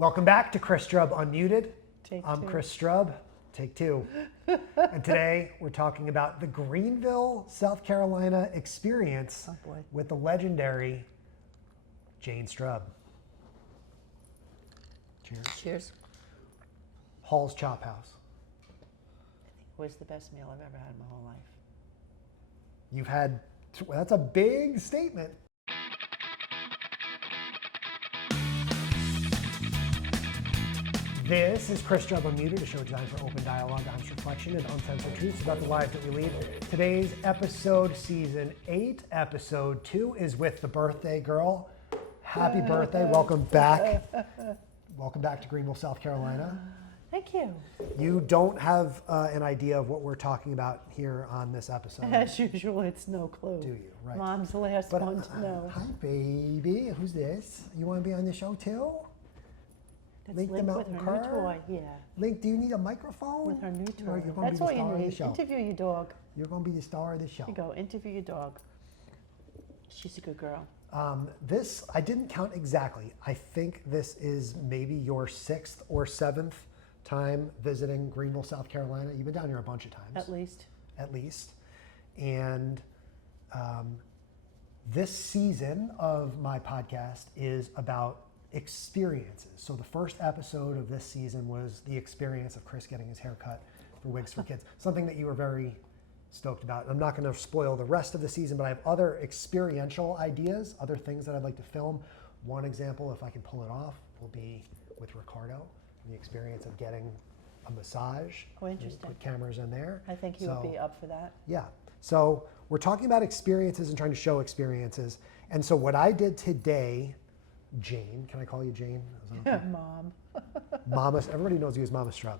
Welcome back to Chris Strub Unmuted. I'm Two. Chris Strub, take two. And today we're talking about the Greenville, South Carolina experience with the legendary Jane Strub. Cheers. Cheers. Hall's Chop House. It was the best meal I've ever had in my whole life. You've had, that's a big statement. This is Chris Strub Unmuted, a show designed for open dialogue, honest reflection, and uncensored truths about the lives that we lead. Today's episode, season 8, episode 2, is with the birthday girl. Happy birthday, welcome back. Welcome back to Greenville, South Carolina. Thank you. You don't have an idea of what we're talking about here on this episode. As usual, it's no clue. Do you? Right. Mom's the last one to know. Hi, baby. Who's this? You want to be on the show too? That's Link the Link with Mountain her Car? new toy, yeah. Link, do you need a microphone? With her new Or toy. you're gonna That's be all the you star of the need. show. Interview your dog. You're going to be the star of the show. Here you go. Interview your dog. She's a good girl. This, I didn't count exactly. I think this is maybe your 6th or 7th time visiting Greenville, South Carolina. You've been down here a bunch of times. At least. At least. And this season of my podcast is about experiences. So the first episode of this season was the experience of Chris getting his hair cut for Wigs for Kids, something that you were very stoked about. I'm not going to spoil the rest of the season, but I have other experiential ideas, other things that I'd like to film. One example, if I can pull it off, will be with Ricardo, the experience of getting a massage. Oh, interesting. Put cameras in there. I think he would be up for that. Yeah. So we're talking about experiences and trying to show experiences. And so what I did today, Jane, can I call you Jane? Is that okay? Mom. Mama, everybody knows you as Mama Strub.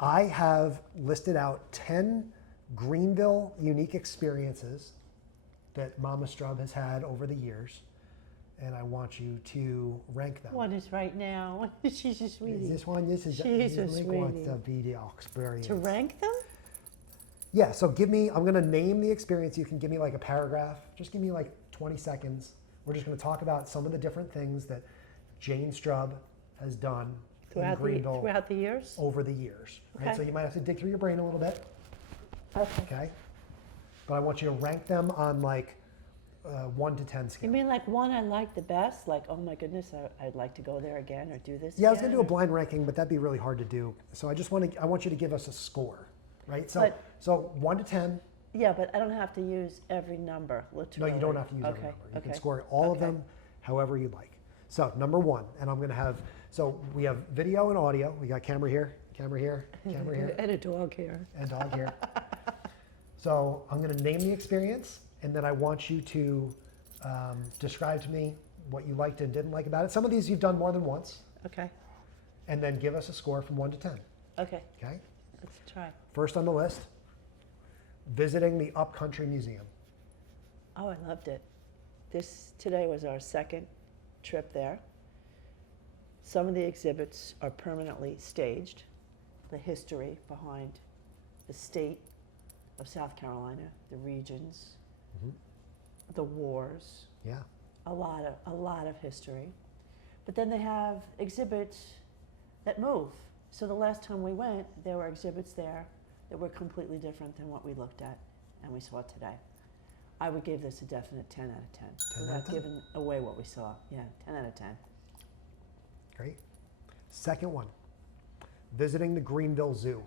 I have listed out 10 Greenville unique experiences that Mama Strub has had over the years, and I want you to rank them. One is right now. She's a sweetie. Is this one? This is She's a Link wants sweetie. to be the experience. To rank them? Yeah, so give me, I'm going to name the experience. You can give me like a paragraph. Just give me like 20 seconds. We're just going to talk about some of the different things that Jane Strub has done in Greenville throughout the years? over the years. Right? Okay. So you might have to dig through your brain a little bit. Okay. Okay. But I want you to rank them on like 1 to 10 scale. You mean like one I like the best? Like, oh my goodness, I'd like to go there again or do this Yeah, I was again, going to do a or- blind ranking, but that'd be really hard to do. So I want you to give us a score, right? So But- so 1 to 10. Yeah, but I don't have to use every number, No, literally. you don't have to use every Okay, number. You can okay, score all of okay. them however you'd like. So number 1, and I'm going to have, so we have video and audio. We got camera here, camera here, camera here, And a dog here. and dog here. So I'm going to name the experience, and then I want you to describe to me what you liked and didn't like about it. Some of these you've done more than once, Okay, and then give us a score from 1 to 10. okay, Okay? let's try. First on the list, visiting the Upcountry Museum. Oh, I loved it. Today was our second trip there. Some of the exhibits are permanently staged. The history behind the state of South Carolina, the regions, the wars, Yeah. a lot of history. But then they have exhibits that move. So the last time we went, there were exhibits there that were completely different than what we looked at and we saw today. I would give this a definite 10 out of 10. 10 out of Without 10? giving away what we saw. Yeah, 10 out of 10. Great. Second one, visiting the Greenville Zoo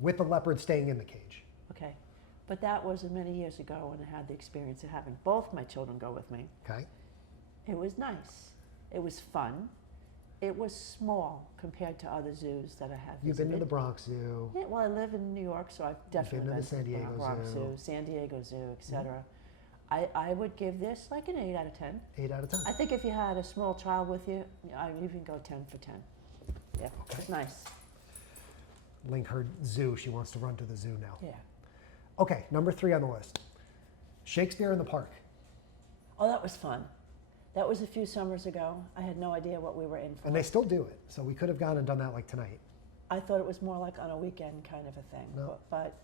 with the leopard staying in the cage. Okay. But that was many years ago when I had the experience of having both my children go with me. Okay. It was nice. It was fun. It was small compared to other zoos that I have You've been to the visited. Bronx Zoo. Yeah, well, I live in New York, so I've definitely been been to the San Diego Bronx Zoo. San Diego Zoo, etc. I would give this like an 8 out of 10. 8 out of 10. I think if you had a small child with you, I'd even go 10 for 10. Yeah, Okay. it's nice. Link her zoo. She wants to run to the zoo now. Yeah. Okay, number 3 on the list. Shakespeare in the Park. Oh, that was fun. That was a few summers ago. I had no idea what we were in for. And they still do it. So we could have gone and done that like tonight. I thought it was more like on a weekend kind of a thing, No. but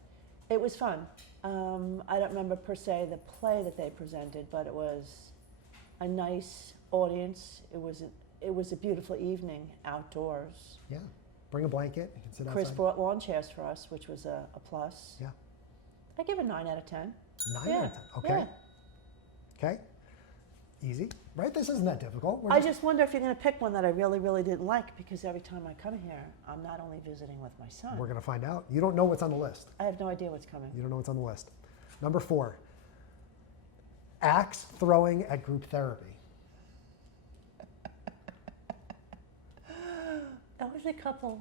it was fun. I don't remember per se the play that they presented, but it was a nice audience. It was it was a beautiful evening outdoors. Yeah. Bring a blanket. You can sit Chris outside. brought lawn chairs for us, which was a plus. Yeah. I give it a 9 out of 10. 9 out of 10. Okay. Yeah. Okay. Easy, right? This isn't that difficult. I just wonder if you're going to pick one that I really, really didn't like, because every time I come here, I'm not only visiting with my son. We're going to find out. You don't know what's on the list. I have no idea what's coming. You don't know what's on the list. Number 4, axe throwing at group therapy. That was a couple,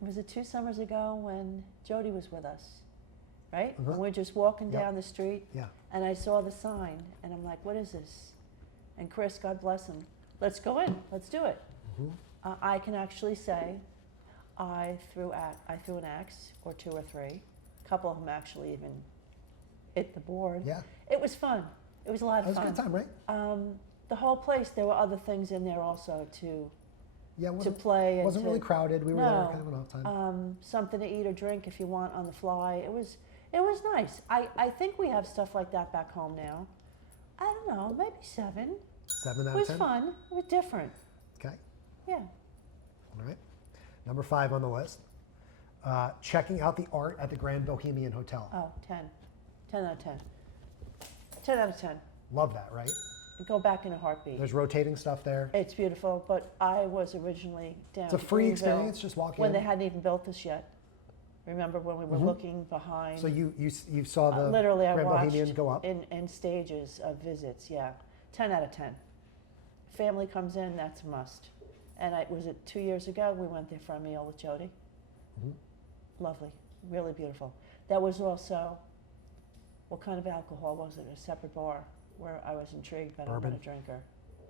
was it 2 summers ago when Jody was with us, right? Uh-huh. And we're just walking Yep. down the street, Yeah. and I saw the sign, and I'm like, what is this? And Chris, God bless him, let's go in, let's do it. Mhm. I can actually say I threw an axe, or 2 or 3. A couple of them actually even hit the board. Yeah. It was fun. It was a lot That of was a fun. good time, right? The whole place, there were other things in there also to Yeah. It play. And wasn't to, really crowded. We were no, there kind of an off time. something to eat or drink if you want on the fly. It was nice. I think we have stuff like that back home now. I don't know, maybe 7. 7 out It of 10. was fun. It was different. Okay. Yeah. All right. Number 5 on the list. Checking out the art at the Grand Bohemian Hotel. Oh, 10. 10 out of 10. 10 out of 10. Love that, right? Go back in a heartbeat. There's rotating stuff there. It's beautiful, but I was originally down It's a in free Greenville experience. Just walk when in. they hadn't even built this yet. Remember when we were looking behind? So you saw the Literally, I Grand watched Bohemian go up. in stages of visits. Yeah, 10 out of 10. Family comes in, that's a must. And was it 2 years ago? We went there for a meal with Jody. Mhm. Lovely, really beautiful. That was also, what kind of alcohol was it? A separate bar where I was intrigued, but I'm Bourbon. not a drinker.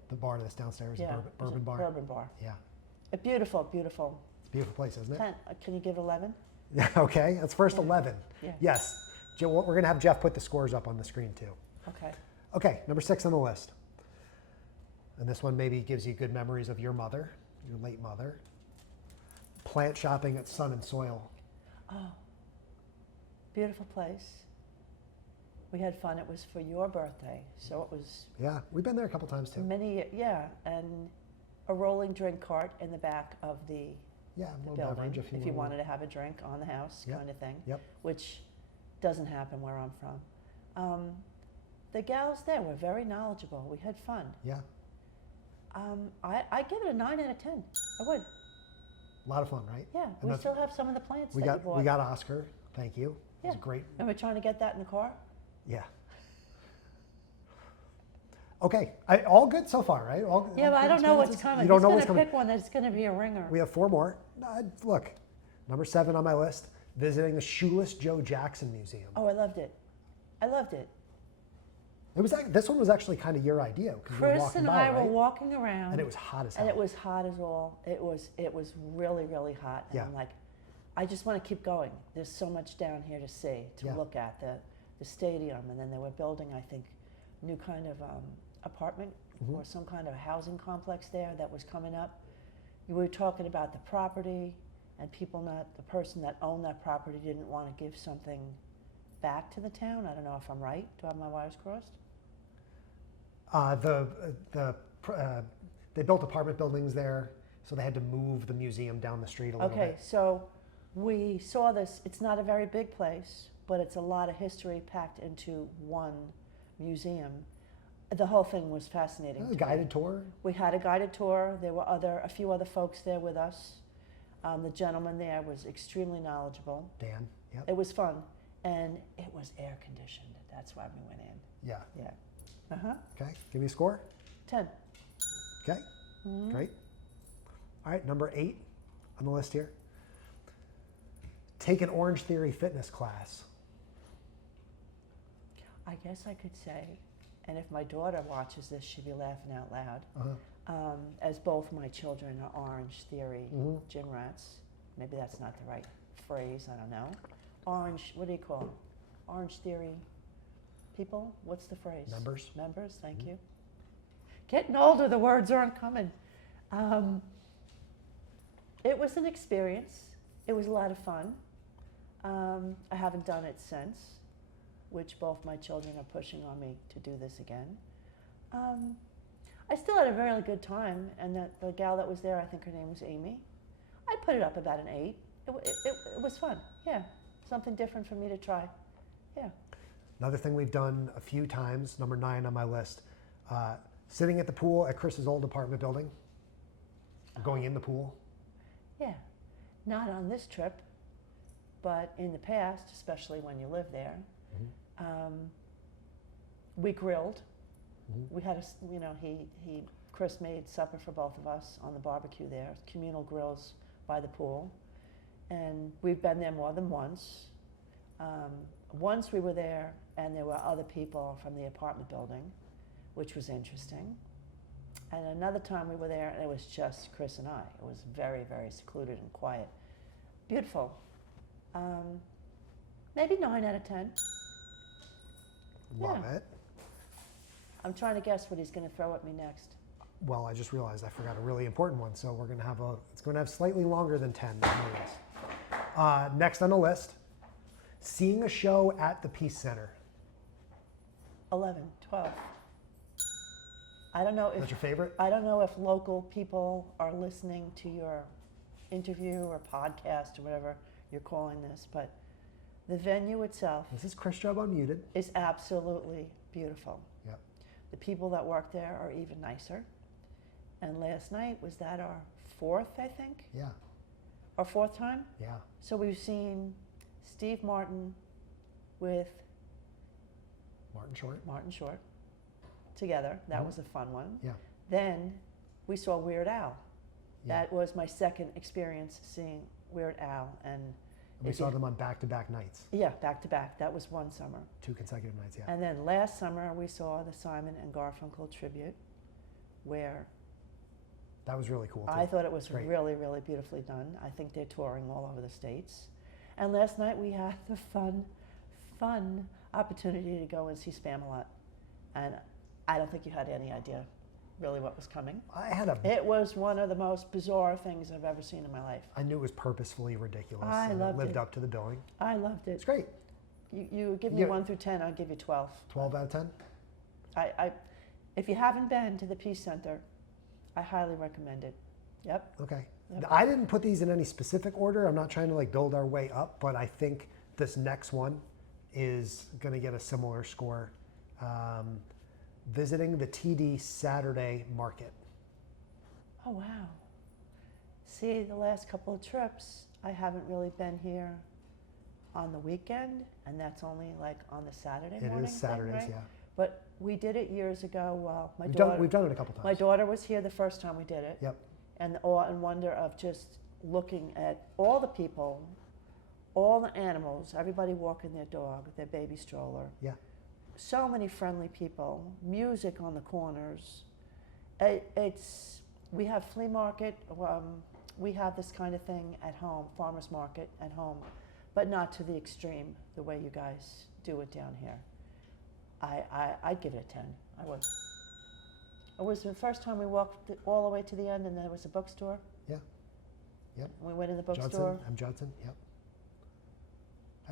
The bar that's downstairs, Yeah, a it was bourbon bar. Bourbon bar. Yeah. A beautiful, beautiful. It's a beautiful place, isn't it? 10. Can you give 11? Yeah. Okay. That's first Yeah. 11. Yeah. Yes. We're going to have Jeff put the scores up on the screen too. Okay. Okay. Number 6 on the list. And this one maybe gives you good memories of your mother, your late mother. Plant shopping at Sun and Soil. Oh, beautiful place. We had fun. It was for your birthday, so it was Yeah. We've been there a couple times too. yeah, and a rolling drink cart in the back of the Yeah. A little building beverage if you wanted to have a drink on the house, Yep. kind of thing. Yep. Which doesn't happen where I'm from. The gals there were very knowledgeable. We had fun. Yeah. I give it a 9 out of 10. I would. A lot of fun, right? Yeah, And we that's- still have some of the plants We that got you bought. we got Oscar. Thank you. It was Yeah. great. And we're trying to get that in the car. Yeah. Okay. All good so far, right? All Yeah, all but I good don't know what's experiences? coming. You don't He's know gonna what's coming. pick one that's going to be a ringer. We have 4 more. Look, number 7 on my list, visiting the Shoeless Joe Jackson Museum. Oh, I loved it. I loved it. This one was actually kind of your idea. 'Cause we were Chris walking and by, I were right? walking around, And it was hot as hell. and it was hot as all. It was really, really hot. And Yeah. I'm like, I just want to keep going. There's so much down here to see, to Yeah. look at. The stadium, and then they were building, I think, new kind of apartment Mm-hmm. or some kind of housing complex there that was coming up. We were talking about the property, and the person that owned that property didn't want to give something back to the town. I don't know if I'm right. Do I have my wires crossed? They built apartment buildings there, so they had to move the museum down the street a little Okay, bit. so we saw this. It's not a very big place, but it's a lot of history packed into one museum. The whole thing was fascinating. A to me. guided tour. We had a guided tour. There were a few other folks there with us. The gentleman there was extremely knowledgeable. Dan. Yep. It was fun, and it was air conditioned. That's why we went in. Yeah. Yeah. Uh-huh. Okay. Give me a score. 10. Okay. Great. All right. Number 8 on the list here. Take an Orange Theory fitness class. I guess I could say, and if my daughter watches this, she'll be laughing out loud. Uh-huh. As both my children are Orange Theory Mhm. gym rats. Maybe that's not the right phrase, I don't know. Orange, what do you call them? Orange Theory people? What's the phrase? Members. Members, thank you. Getting older, the words aren't coming. It was an experience. It was a lot of fun. I haven't done it since, which both my children are pushing on me to do this again. I still had a really good time, and the gal that was there, I think her name was Amy. I put it up about an 8. It was fun. Yeah, something different for me to try. Yeah. Another thing we've done a few times, number 9 on my list, sitting at the pool at Chris's old apartment building, going in the pool. Yeah, not on this trip, but in the past, especially when you live there, we grilled. We had Chris made supper for both of us on the barbecue there, communal grills by the pool, and we've been there more than once. Once we were there, and there were other people from the apartment building, which was interesting. And another time we were there, and it was just Chris and I. It was very, very secluded and quiet. Beautiful. Maybe 9 out of 10. Love Yeah. it. I'm trying to guess what he's going to throw at me next. Well, I just realized I forgot a really important one, so we're going to have it's going to have slightly longer than 10 on the list. Next on the list, seeing a show at the Peace Center. 11, 12. I don't know if That's your favorite? I don't know if local people are listening to your interview or podcast or whatever you're calling this, but the venue itself This is Chris Strub Unmuted. is absolutely beautiful. Yep. The people that work there are even nicer. And last night, was that our 4th, I think? Yeah. Our 4th time? Yeah. So we've seen Steve Martin with Martin Short. together. That was a fun one. Yeah. Then we saw Weird Al. Yeah. That was my second experience seeing Weird Al. And We saw them on back-to-back nights. Yeah, back to back. That was one summer. 2 consecutive nights, yeah. And then last summer we saw the Simon and Garfunkel tribute, where That was really cool, too. I thought it was Great. really, really beautifully done. I think they're touring all over the States. And last night we had the fun opportunity to go and see Spamalot. And I don't think you had any idea really what was coming. It was one of the most bizarre things I've ever seen in my life. I knew it was purposefully ridiculous. I and loved it lived it. up to the billing. I loved it. It's great. You give me Yeah. 1 through 10, I'll give you 12. 12 out of 10? If you haven't been to the Peace Center, I highly recommend it. Yep. Okay. Yep. I didn't put these in any specific order. I'm not trying to build our way up, but I think this next one is going to get a similar score. Visiting the TD Saturday Market. Oh, wow. See, the last couple of trips, I haven't really been here on the weekend, and that's only on the Saturday morning. It is Saturdays, thing, right? yeah. But we did it years ago. Well, We've done it a couple times. My daughter was here the first time we did it. Yep. And the awe and wonder of just looking at all the people, all the animals, everybody walking their dog, their baby stroller. Yeah. So many friendly people, music on the corners. We have flea market, we have this kind of thing at home, farmer's market at home, but not to the extreme, the way you guys do it down here. I'd give it a 10, I would. It was the first time we walked all the way to the end and there was a bookstore. Yeah. Yep. We went in the bookstore. Judson, yep.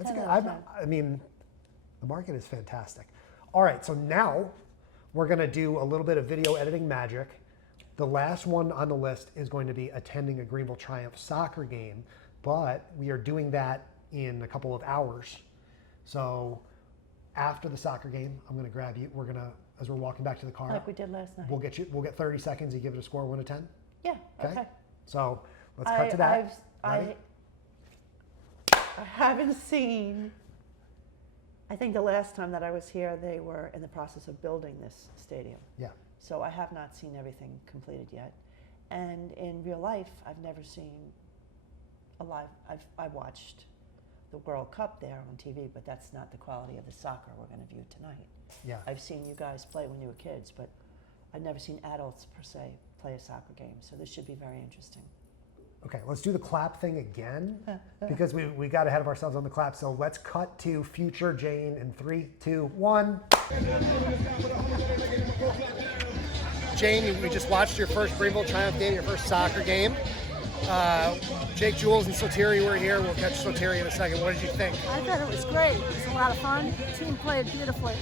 10 good. out of 10. I mean, the market is fantastic. All right, so now we're going to do a little bit of video editing magic. The last one on the list is going to be attending a Greenville Triumph soccer game, but we are doing that in a couple of hours. So after the soccer game, I'm going to grab you. We're going to, as we're walking back to the car, Like we did last night. we'll get 30 seconds. You give it a score 1 to 10. Yeah, okay. So let's cut to that. I haven't seen, I think the last time that I was here, they were in the process of building this stadium. Yeah. So I have not seen everything completed yet. And in real life, I've never seen a live, I watched the World Cup there on TV, but that's not the quality of the soccer we're going to view tonight. Yeah. I've seen you guys play when you were kids, but I've never seen adults per se play a soccer game. So this should be very interesting. Okay, let's do the clap thing again because we got ahead of ourselves on the clap. So let's cut to future Jane in 3, 2, 1. Jane, we just watched your first Greenville Triumph game, your first soccer game. Jake, Jules, and Sotiri were here. We'll catch Sotiri in a second. What did you think? I thought it was great. It was a lot of fun. The team played beautifully.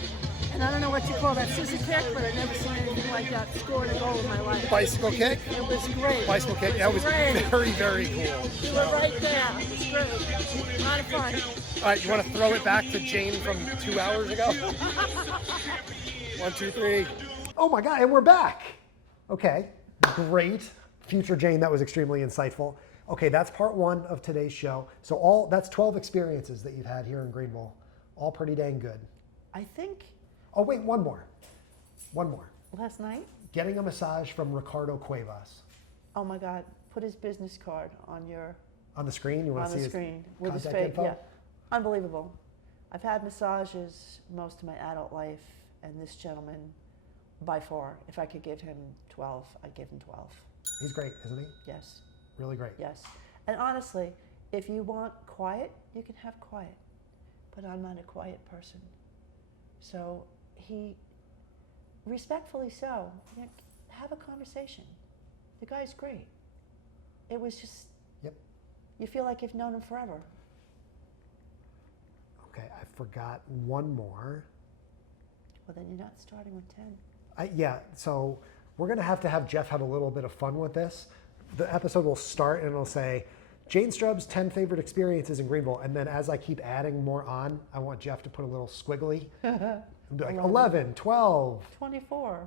and I don't know what you call that, scissor kick, but I've never seen anything like that scored a goal in my life. Bicycle kick? It was great. Bicycle kick, that was great. very, very cool. You were right there. It was great. A lot of fun. All right, you want to throw it back to Jane from 2 hours ago? 1, 2, 3. Oh my God, and we're back. Okay, great. Future Jane, that was extremely insightful. Okay, that's part 1 of today's show. So that's 12 experiences that you've had here in Greenville. All pretty dang good. I think Oh wait, one more. last night, Getting a massage from Ricardo Cuevas. oh my God, put his business card on On the screen, you want on to see the his screen with his contact face. info? Yeah, unbelievable. I've had massages most of my adult life, and this gentleman, by far, if I could give him 12, I'd give him 12. He's great, isn't he? Yes, Really great. yes. And honestly, if you want quiet, you can have quiet. But I'm not a quiet person. So he, respectfully so, have a conversation. The guy's great. It was just, Yep. you feel like you've known him forever. Okay, I forgot one more. Well, then you're not starting with 10. Yeah, so we're going to have Jeff have a little bit of fun with this. The episode will start and it'll say, Jane Strub's 10 favorite experiences in Greenville. And then as I keep adding more on, I want Jeff to put a little squiggly. And be like 11, 12. 24.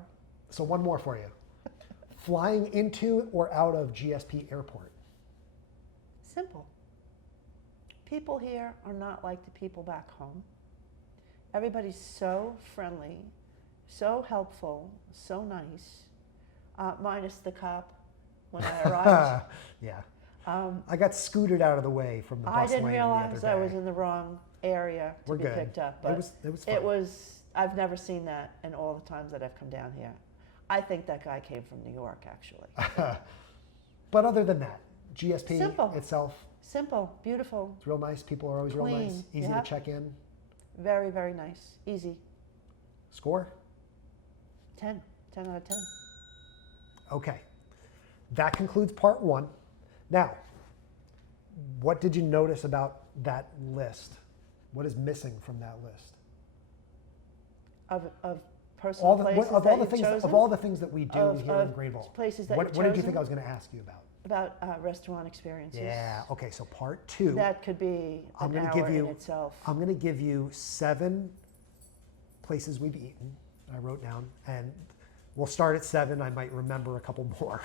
So one more for you. Flying into or out of GSP Airport. Simple. People here are not like the people back home. Everybody's so friendly, so helpful, so nice, minus the cop when I arrived. Yeah. I got scooted out of the way from the bus I didn't lane realize the other I day. was in the wrong area to We're be good. picked up. But It was fun. I've never seen that in all the times that I've come down here. I think that guy came from New York, actually. But other than that, GSP Simple. itself, Simple, beautiful, it's real nice. People are always real Clean, nice. Easy yeah. to check in. very, very nice, easy. Score? 10 out of 10. Okay. That concludes part 1. Now, what did you notice about that list? What is missing from that list? Of personal places that you've chosen? Of all the things that we do Of- here in of Greenville, places that what you've did you chosen? think I was going to ask you about? About restaurant experiences. Yeah. Okay. So part 2. That could be I'm an gonna hour give you- in itself. I'm going to give you 7 places we've eaten. I wrote down, and we'll start at 7. I might remember a couple more.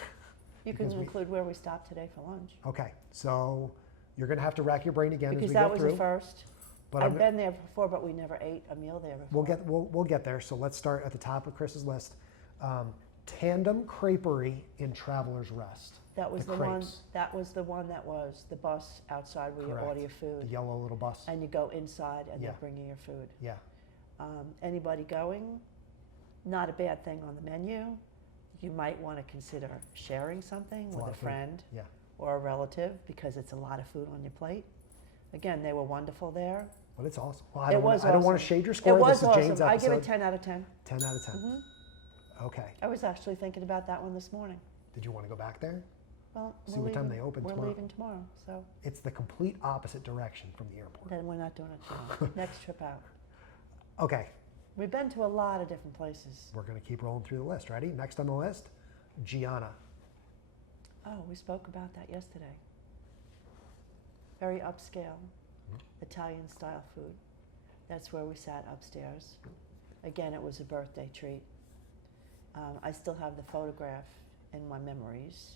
You can because we- include where we stopped today for lunch. Okay. So you're going to have to rack your brain again Because as we that go was through. the first. But I've been there before, but we never ate a meal there before. we'll get there. So let's start at the top of Chris's list. Tandem Creperie in Traveler's Rest. That was the one. crepes. That was the one that was the bus outside where you Correct. order your The food, yellow little bus. and you go inside, and Yeah. they're bringing your food. Yeah. Anybody going? Not a bad thing on the menu. You might want to consider sharing something It's a with lot a of food. friend Yeah. or a relative because it's a lot of food on your plate. Again, they were wonderful there. But it's awesome. Well, It I don't was want to awesome. shade your score. It was This is awesome. Jane's I episode. give it 10 out of 10. 10 out of 10. Mm-hmm. Okay. I was actually thinking about that one this morning. Did you want to go back there? Well, See what time they open We're tomorrow. leaving tomorrow, so It's the complete opposite direction from the airport. then we're not doing it tomorrow. Next trip out. Okay. We've been to a lot of different places. We're going to keep rolling through the list. Ready? Next on the list, Gianna. Oh, we spoke about that yesterday. Very upscale, Italian style food. That's where we sat upstairs. Again, it was a birthday treat. I still have the photograph in my memories.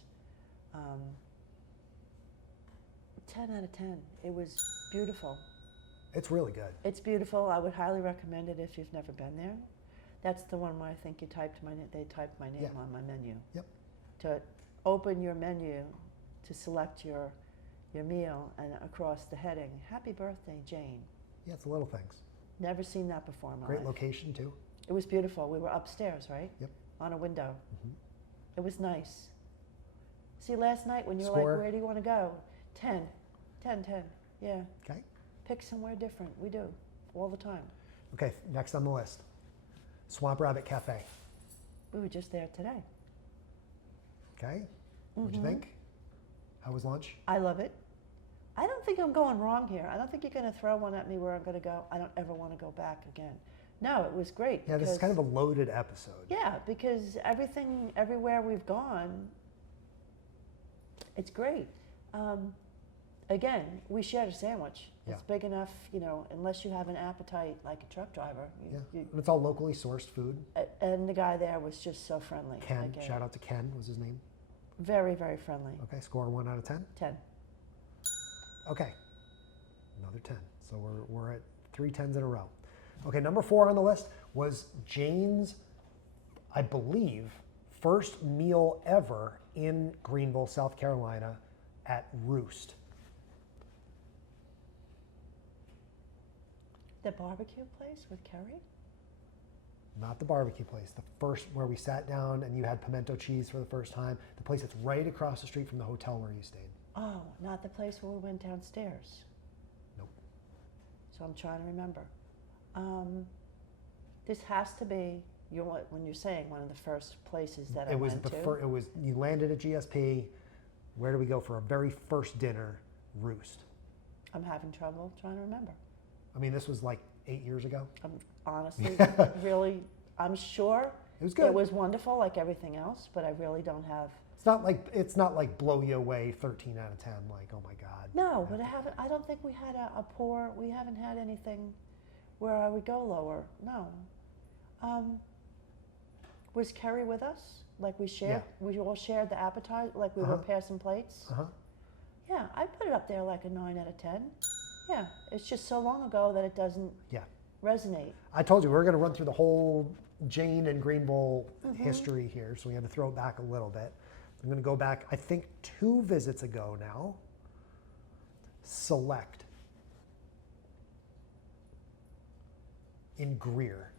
10 out of 10. It was beautiful. It's really good. It's beautiful. I would highly recommend it if you've never been there. That's the one where I think you typed they typed my name Yeah. on my menu. Yep. To open your menu to select your meal, and across the heading, Happy Birthday, Jane. Yeah, it's the little things. Never seen that before in my Great life. location, too. It was beautiful. We were upstairs, right? Yep. On a window. Mhm. It was nice. See, last night when you were Score? like, where do you want to go? 10. 10, 10. Yeah. Okay. Pick somewhere different. We do. All the time. Okay, next on the list, Swamp Rabbit Cafe. We were just there today. Okay. What'd you Mhm. think? How was lunch? I love it. I don't think I'm going wrong here. I don't think you're going to throw one at me where I'm going to go, I don't ever want to go back again. No, it was great. Yeah, this is kind of a loaded episode. Yeah, because everywhere we've gone, it's great. Again, we shared a sandwich. Yeah. It's big enough, unless you have an appetite like a truck driver. Yeah, and it's all locally sourced food. And the guy there was just so friendly. Ken, Again, shout out to Ken, was his name. very, very friendly. Okay, score 1 out of 10. 10. Okay, another 10. So we're at 3 10s in a row. Okay, number 4 on the list was Jane's, I believe, first meal ever in Greenville, South Carolina at Roost. The barbecue place with Kerry? Not the barbecue place, the first where we sat down and you had pimento cheese for the first time, the place that's right across the street from the hotel where you stayed. Oh, not the place where we went downstairs. Nope. So I'm trying to remember. This has to be when you're saying one of the first places that I It was went the to. first. It was you landed at GSP. Where do we go for our very first dinner? Roost. I'm having trouble trying to remember. I mean, this was like 8 years ago. I'm honestly, really, I'm sure It was good. it was wonderful like everything else, but I really don't have. It's not like blow you away 13 out of 10. Like, oh my God. No, but I don't think we had we haven't had anything where I would go lower. No. Was Kerry with us? Like we shared, we all shared the appetizer, like we were passing plates? Uh huh. Yeah, I put it up there like a 9 out of 10. Yeah, it's just so long ago that it doesn't Yeah. resonate. I told you we were going to run through the whole Jane and Greenville history here, so we had to throw it back a little bit. I'm going to go back, I think, 2 visits ago now. Select in Greer.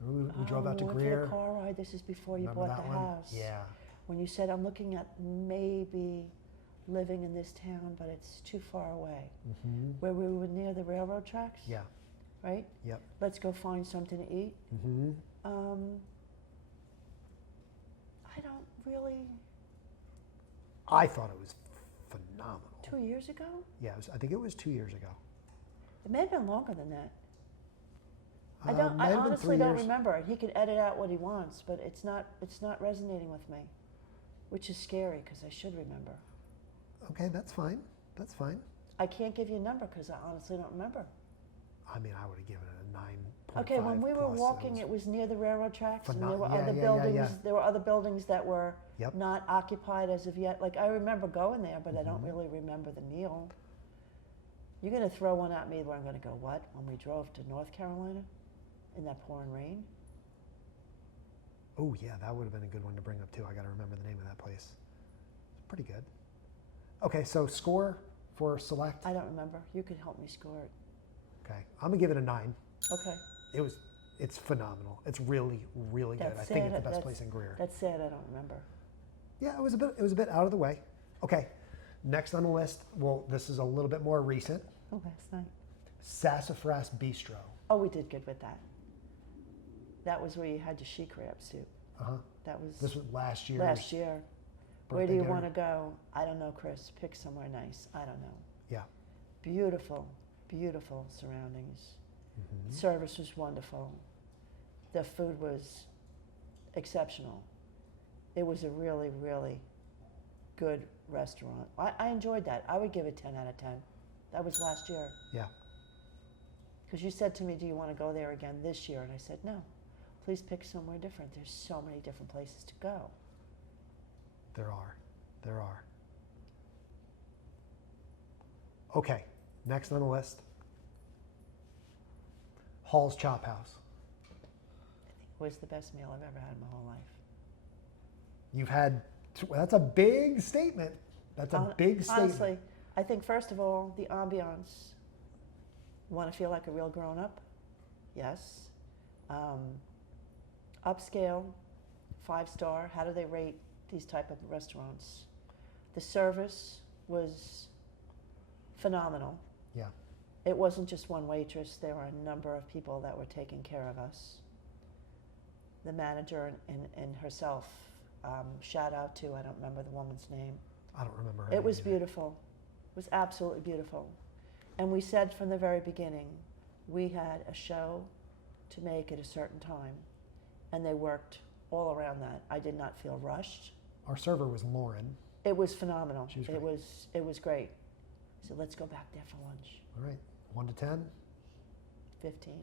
Remember we drove out to we went Greer. for the car ride. This is before you Remember bought that the one? house. Yeah. When you said, I'm looking at maybe living in this town, but it's too far away. Mm-hmm. Where we were near the railroad tracks? Yeah. Right? Yep. Let's go find something to eat. Mm-hmm. I don't really. I thought it was phenomenal. 2 years ago? Yeah, I think it was 2 years ago. It may have been longer than that. I Might have been honestly 3 don't years. remember it. He could edit out what he wants, but it's not resonating with me, which is scary because I should remember. Okay, that's fine. That's fine. I can't give you a number because I honestly don't remember. I mean, I would have given it a 9.5. Okay, when we were plus. walking, it was near the railroad tracks, and there were Yeah, other yeah, buildings. yeah. There were other buildings that were Yep. not occupied as of yet. Like I remember going there, but I don't really remember the meal. You're going to throw one at me where I'm going to go, what? When we drove to North Carolina in that pouring rain? Oh, yeah, that would have been a good one to bring up too. I got to remember the name of that place. It's pretty good. Okay, so score for Select. I don't remember. You could help me score it. Okay, I'm gonna give it a 9. Okay. It's phenomenal. It's really, really good. That's I think sad. it's the best place in Greer. That's sad. I don't remember. Yeah, it was a bit out of the way. Okay, next on the list. Well, this is a little bit more recent. Oh, last night. Sassafras Bistro. Oh, we did good with that. That was where you had your she crab soup. Uh huh. That was This was last year. last year. Where do birthday you dinner. want to go? I don't know, Chris. Pick somewhere nice. I don't know. Yeah. Beautiful, beautiful surroundings. Mm-hmm. Service was wonderful. The food was exceptional. It was a really, really good restaurant. I enjoyed that. I would give it 10 out of 10. That was last year. Yeah. Because you said to me, do you want to go there again this year? And I said, no. Please pick somewhere different. There's so many different places to go. There are. Okay, next on the list. Hall's Chop House. It was the best meal I've ever had in my whole life. You've had, that's a big statement. That's a big statement. Honestly, I think first of all, the ambiance. You want to feel like a real grown-up? Yes. Upscale, 5-star. How do they rate these type of restaurants? The service was phenomenal. Yeah. It wasn't just one waitress. There were a number of people that were taking care of us. The manager and herself, shout out to, I don't remember the woman's name. I don't remember her It name was either. beautiful. It was absolutely beautiful. And we said from the very beginning, we had a show to make at a certain time, and they worked all around that. I did not feel rushed. Our server was Lauren. It was phenomenal. She was great. It was great. So let's go back there for lunch. All right, 1 to 10. 15.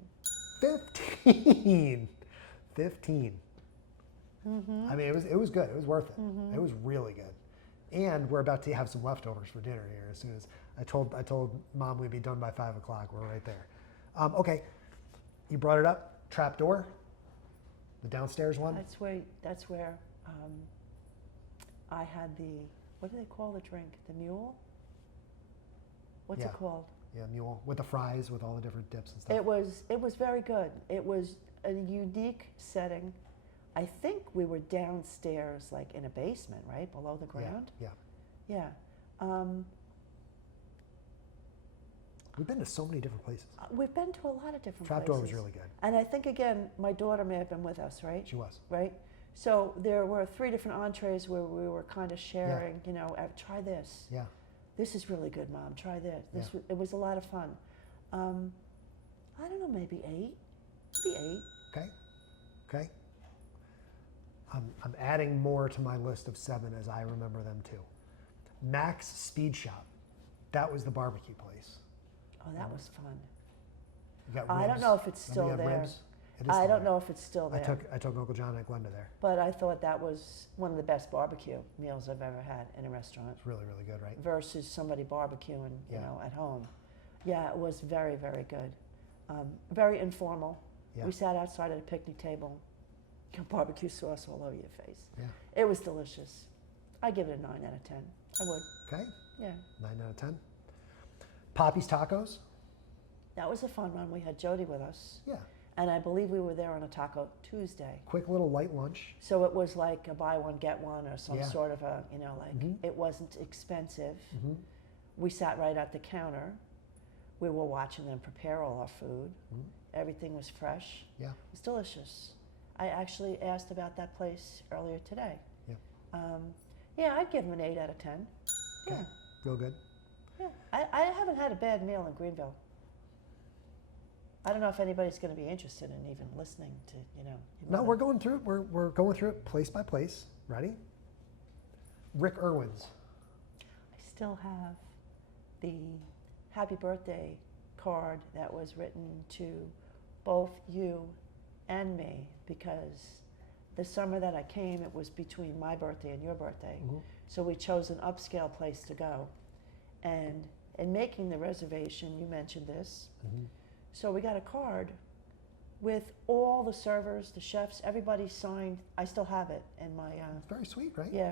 15. 15. Mm-hmm. I mean, it was good. It was worth it. It was really good. And we're about to have some leftovers for dinner here. As soon as I told Mom we'd be done by 5 o'clock. We're right there. Okay, you brought it up. Trap door, the downstairs one. That's where I had the, what do they call the drink? The mule? What's Yeah. it called? Yeah, mule with the fries with all the different dips and stuff. It was very good. It was a unique setting. I think we were downstairs, like in a basement, right below the ground. Yeah. Yeah. We've been to so many different places. We've been to a lot of different Trap places. door was really good. And I think again, my daughter may have been with us, right? She was. Right. So there were 3 different entrees where we were kind of sharing. You know, try this. Yeah. This is really good, Mom. Try this. Yeah. It was a lot of fun. I don't know, maybe 8. Maybe 8. Okay. I'm adding more to my list of 7 as I remember them too. Max Speed Shop. That was the barbecue place. Oh, that was fun. You got I don't ribs. know if it's Remember still you had there. ribs? It is I still don't there. know if it's still there. I took Uncle John and Glenda there. But I thought that was one of the best barbecue meals I've ever had in a restaurant It's really, really good, right? versus somebody barbecuing, you Yeah. know, at home. Yeah, it was very, very good. Very informal. Yeah. We sat outside at a picnic table, barbecue sauce all over your face. Yeah. It was delicious. I give it a 9 out of 10. I would. Okay. Yeah. 9 out of 10. Poppy's Tacos. That was a fun one. We had Jody with us. Yeah. And I believe we were there on a Taco Tuesday. Quick little light lunch. So it was like a buy one, get one or some Yeah. sort of a, you know, like it wasn't expensive. Mm-hmm. We sat right at the counter. We were watching them prepare all our food. Everything was fresh. Yeah. It was delicious. I actually asked about that place earlier today. Yeah. Yeah, I'd give them an 8 out of 10. Yeah. Okay. Real good. Yeah. I haven't had a bad meal in Greenville. I don't know if anybody's going to be interested in even listening to, you know. No, we're going through it. We're going through it place by place. Ready? Rick Irwin's. I still have the happy birthday card that was written to both you and me because the summer that I came, it was between my birthday and your birthday. So we chose an upscale place to go. And in making the reservation, you mentioned this. So we got a card with all the servers, the chefs, everybody signed. I still have it in my. It's very sweet, right? Yeah.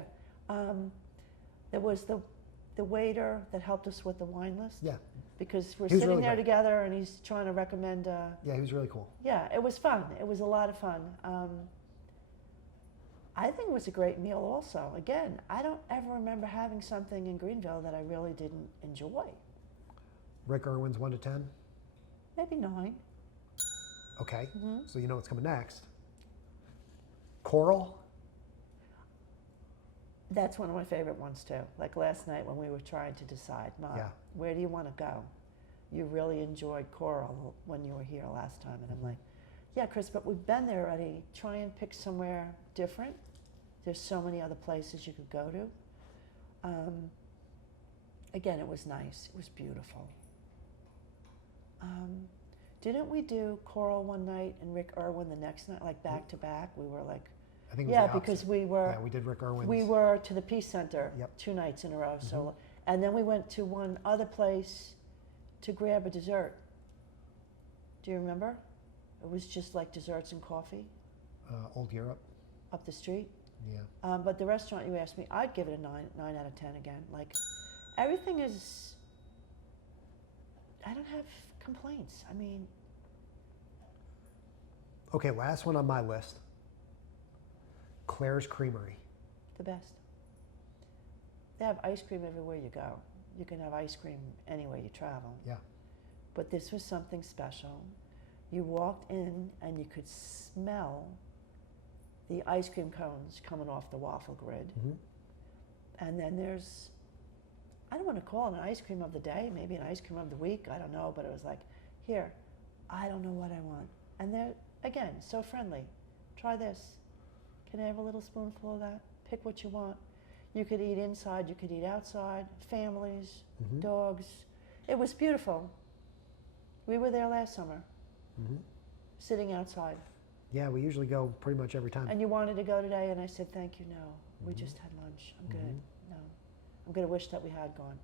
There was the waiter that helped us with the wine list. Yeah. Because we're He was sitting really there great. together and he's trying to recommend. Yeah, he was really cool. Yeah, it was fun. It was a lot of fun. I think it was a great meal also. Again, I don't ever remember having something in Greenville that I really didn't enjoy. Rick Irwin's 1 to 10. Maybe 9. Okay. So you know what's coming next. Coral. That's one of my favorite ones too. Like last night when we were trying to decide, Mom, Yeah. where do you want to go? You really enjoyed Coral when you were here last time. And I'm like, yeah, Chris, but we've been there already. Try and pick somewhere different. There's so many other places you could go to. Again, it was nice. It was beautiful. Didn't we do Coral one night and Rick Irwin the next night, like back to back? We were like, I think it was yeah, the opposite. because we were. Yeah, we did Rick Irwin's. We were to the Peace Center Yep. 2 nights in a row. So, and then we went to one other place to grab a dessert. Do you remember? It was just like desserts and coffee Old Europe. up the street. Yeah. But the restaurant you asked me, I'd give it a 9 out of 10 again. Like everything is. I don't have complaints. I mean. Okay, last one on my list. Claire's Creamery. The best. They have ice cream everywhere you go. You can have ice cream anywhere you travel. Yeah. But this was something special. You walked in and you could smell the ice cream cones coming off the waffle grid. And then there's, I don't want to call it an ice cream of the day, maybe an ice cream of the week, I don't know, but it was like, here, I don't know what I want. And Again, so friendly. Try this. Can I have a little spoonful of that? Pick what you want. You could eat inside, you could eat outside, families, dogs. It was beautiful. We were there last summer, sitting outside. Yeah, we usually go pretty much every time. And you wanted to go today, and I said, thank you, no. We just had lunch. I'm good. No. I'm going to wish that we had gone.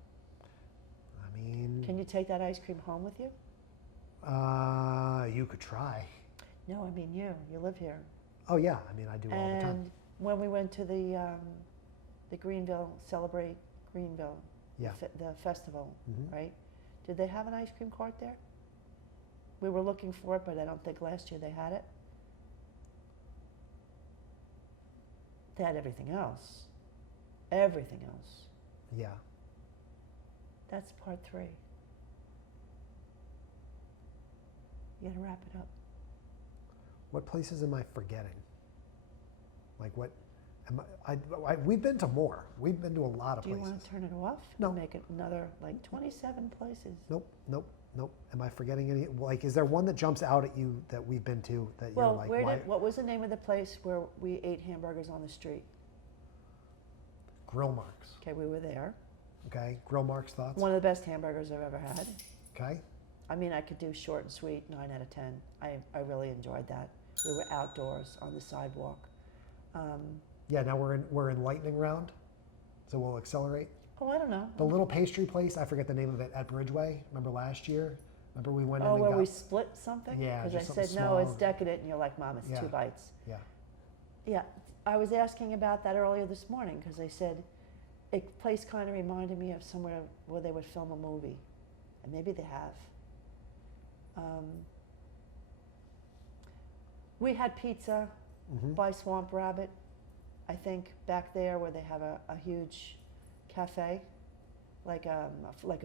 I mean, Can you take that ice cream home with you? you could try. No, I mean you. You live here. Oh yeah, I mean I do all the time. And when we went to the Greenville, Celebrate Greenville, Yeah. the festival, Mhm. right? Did they have an ice cream cart there? We were looking for it, but I don't think last year they had it. They had everything else. Everything else. Yeah. That's part 3. You gotta wrap it up. What places am I forgetting? Like what? We've been to more. We've been to a lot of Do you places. want to turn it off? No. And make it another, like 27 places. Nope, nope, nope. Am I forgetting any? Like, is there one that jumps out at you that we've been to that Well, you're like, why? what was the name of the place where we ate hamburgers on the street? Grill Marks. Okay, we were there. Okay, Grill Marks thoughts. One of the best hamburgers I've ever had. Okay, I mean, I could do short and sweet, 9 out of 10. I really enjoyed that. We were outdoors on the sidewalk. yeah. Now we're in lightning round, so we'll accelerate. Oh, I don't know. The little pastry place, I forget the name of it, at Bridgeway. Remember last year? Remember we went in Oh, and where got. we split something? Yeah, Because I just something said, no, it's small. decadent, and you're like, Mom, it's Yeah. 2 bites. Yeah. Yeah, I was asking about that earlier this morning because they said a place kind of reminded me of somewhere where they would film a movie, and maybe they have. We had pizza by Swamp Rabbit, I think, back there where they have a huge cafe, like a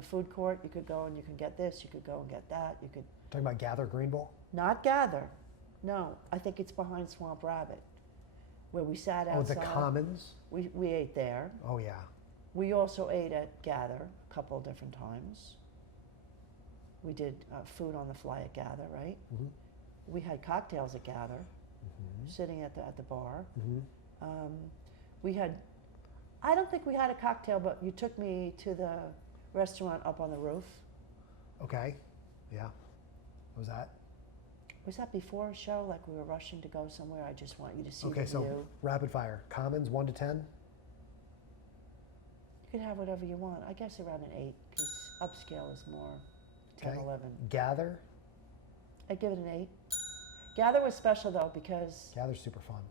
food court. You could go and you can get this, you could go and get that, you could Talking about Gather Greenville. not gather. No, I think it's behind Swamp Rabbit, where we sat Oh, outside. the Commons. We ate there. Oh yeah. We also ate at Gather a couple of different times. We did food on the fly at Gather, right? Mhm. We had cocktails at Gather, sitting at the bar. We had, I don't think we had a cocktail, but you took me to the restaurant up on the roof. Okay. Yeah. What was that? Was that before a show? Like we were rushing to go somewhere? I just want you to see Okay, the so view. rapid fire. Commons 1 to 10. You could have whatever you want. I guess around an 8, because upscale is more 10, Okay. 11. Gather. I'd give it an 8. Gather was special though because Gather's super fun.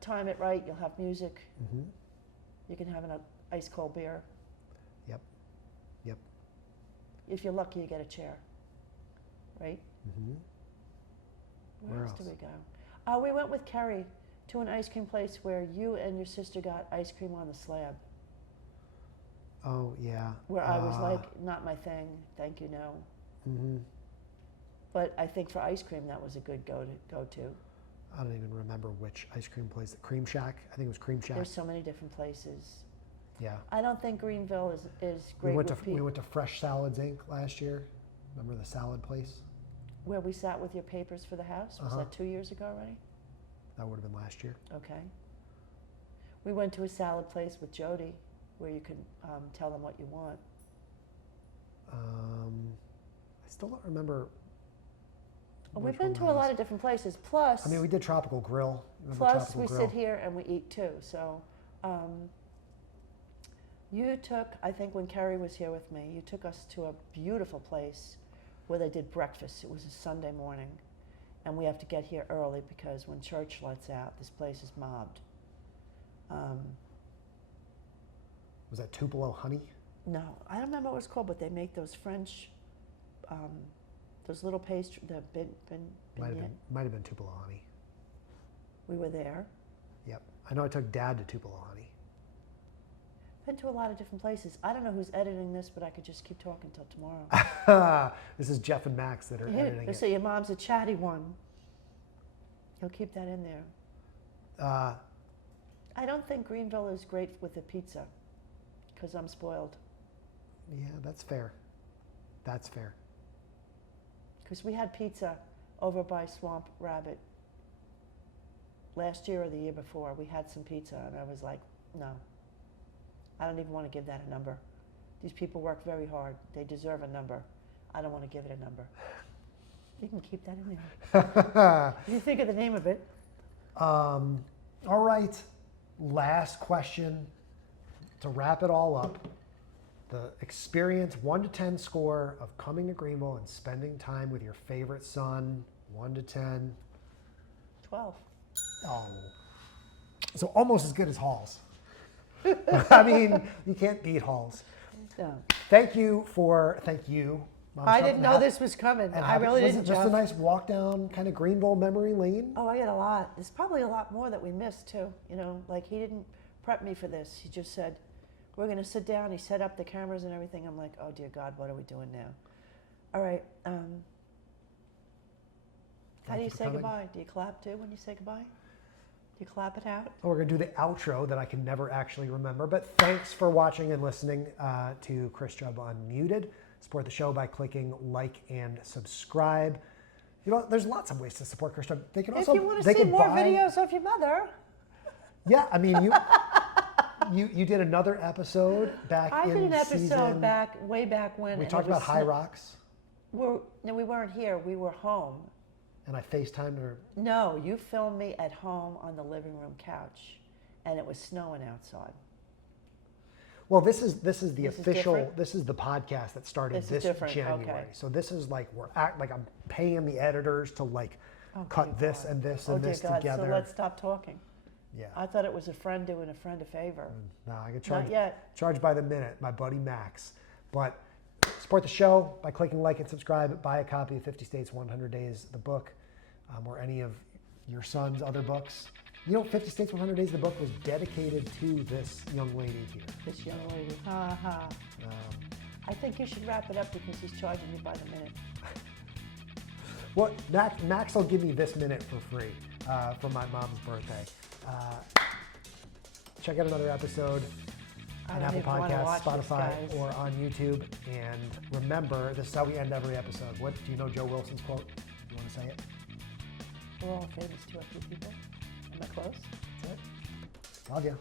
time it right. You'll have music. Mm-hmm. You can have an ice cold beer. Yep. Yep. If you're lucky, you get a chair. Right? Mm-hmm. Where else did we go? We went with Kerry to an ice cream place where you and your sister got ice cream on the slab. Oh yeah. Where I was like, not my thing. Thank you, no. Mm-hmm. But I think for ice cream, that was a good go to. I don't even remember which ice cream place. Cream Shack. I think it was Cream Shack. There's so many different places. Yeah. I don't think Greenville is great We went to with people. we went to Fresh Salads Inc. last year. Remember the salad place? Where we sat with your papers for the house? Was that 2 years ago already? That would have been last year. Okay. We went to a salad place with Jody where you can tell them what you want. I still don't remember. We've which been one to that a lot is. of different places. Plus, I mean, we did Tropical Grill. Remember plus Tropical we Grill? sit here and we eat too. So you took, I think when Kerry was here with me, you took us to a beautiful place where they did breakfast. It was a Sunday morning. And we have to get here early because when church lets out, this place is mobbed. Was that Tupelo Honey? No, I don't remember what it's called, but they make those French, those little pastry, the beignet. Might have been Tupelo Honey. We were there. Yep. I know I took Dad to Tupelo Honey. Been to a lot of different places. I don't know who's editing this, but I could just keep talking till tomorrow. This is Jeff and Max that are editing it. So your mom's a chatty one. You'll keep that in there. I don't think Greenville is great with the pizza because I'm spoiled. Yeah, that's fair. That's fair. Because we had pizza over by Swamp Rabbit last year or the year before. We had some pizza, and I was like, no, I don't even want to give that a number. These people work very hard. They deserve a number. I don't want to give it a number. You can keep that in there. You think of the name of it. All right. Last question to wrap it all up. The experience 1 to 10 score of coming to Greenville and spending time with your favorite son. 1 to 10. 12. Oh. So almost as good as Halls. I mean, you can't beat Halls. No. Thank you, Mama I Strub, didn't know this was coming. and I really was didn't, it just Jeff. a nice walk down kind of Greenville memory lane? Oh, I got a lot. There's probably a lot more that we missed too. You know, like he didn't prep me for this. He just said, we're going to sit down. He set up the cameras and everything. I'm like, oh dear God, what are we doing now? All right. How Thank do you you for say coming. goodbye? Do you clap too when you say goodbye? Do you clap it out? We're going to do the outro that I can never actually remember. But thanks for watching and listening to Chris Strub Unmuted. Support the show by clicking like and subscribe. You know, there's lots of ways to support Chris Strub. They can also If you want to they see can more buy, videos of your mother, Yeah, I mean you did another episode back I in did an episode season. way back when. We and talked it was about High Rocks, No, we weren't here. We were home. and I FaceTimed her. No, you filmed me at home on the living room couch, and it was snowing outside. Well, this is the This is official. different? This is the podcast that started This is this different, January. okay. So this is like I'm paying the editors to like Oh, cut dear this God. and this Oh and dear this God! together. So let's stop talking. Yeah. I thought it was a friend doing a friend a favor. No, I get Not charged. yet. Charged by the minute, my buddy Max. But support the show by clicking like and subscribe. Buy a copy of 50 States, 100 Days, the book, or any of your son's other books. You know, 50 States, 100 Days, the book was dedicated to this young lady here. This young lady. Ha ha. I think you should wrap it up because he's charging you by the minute. Well, Max will give me this minute for free for my mom's birthday. Check out another episode I on don't Apple even wanna Podcasts, watch this, Spotify, guys. or on YouTube. And remember, this is how we end every episode. What do you know Joe Wilson's quote? You want to say it? We're all famous 2 or 3 people. Am I close? That's it. Love you.